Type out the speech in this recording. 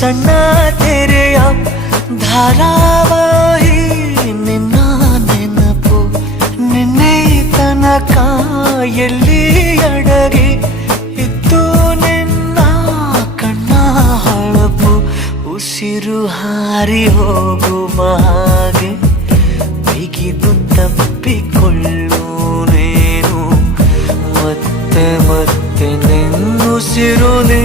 ಸಣ್ಣ ತೆರೆಯ ಧಾರಾವಾಹಿ ನಿನ್ನ ನೆನಪು ನಿನ್ನೆ ತನಕ ಎಲ್ಲಿ ಅಡಗಿ ಇತ್ತು ನಿನ್ನ ಕಣ್ಣ ಹೊಳಪು ಉಸಿರು ಹಾರಿ ಹೋಗುವ ಹಾಗೆ ಬಿಗಿದು ತಪ್ಪಿಕೊಳ್ಳು ನೀನು ಮತ್ತೆ ಮತ್ತೆ ನಿನ್ನುಸಿರು ನೀ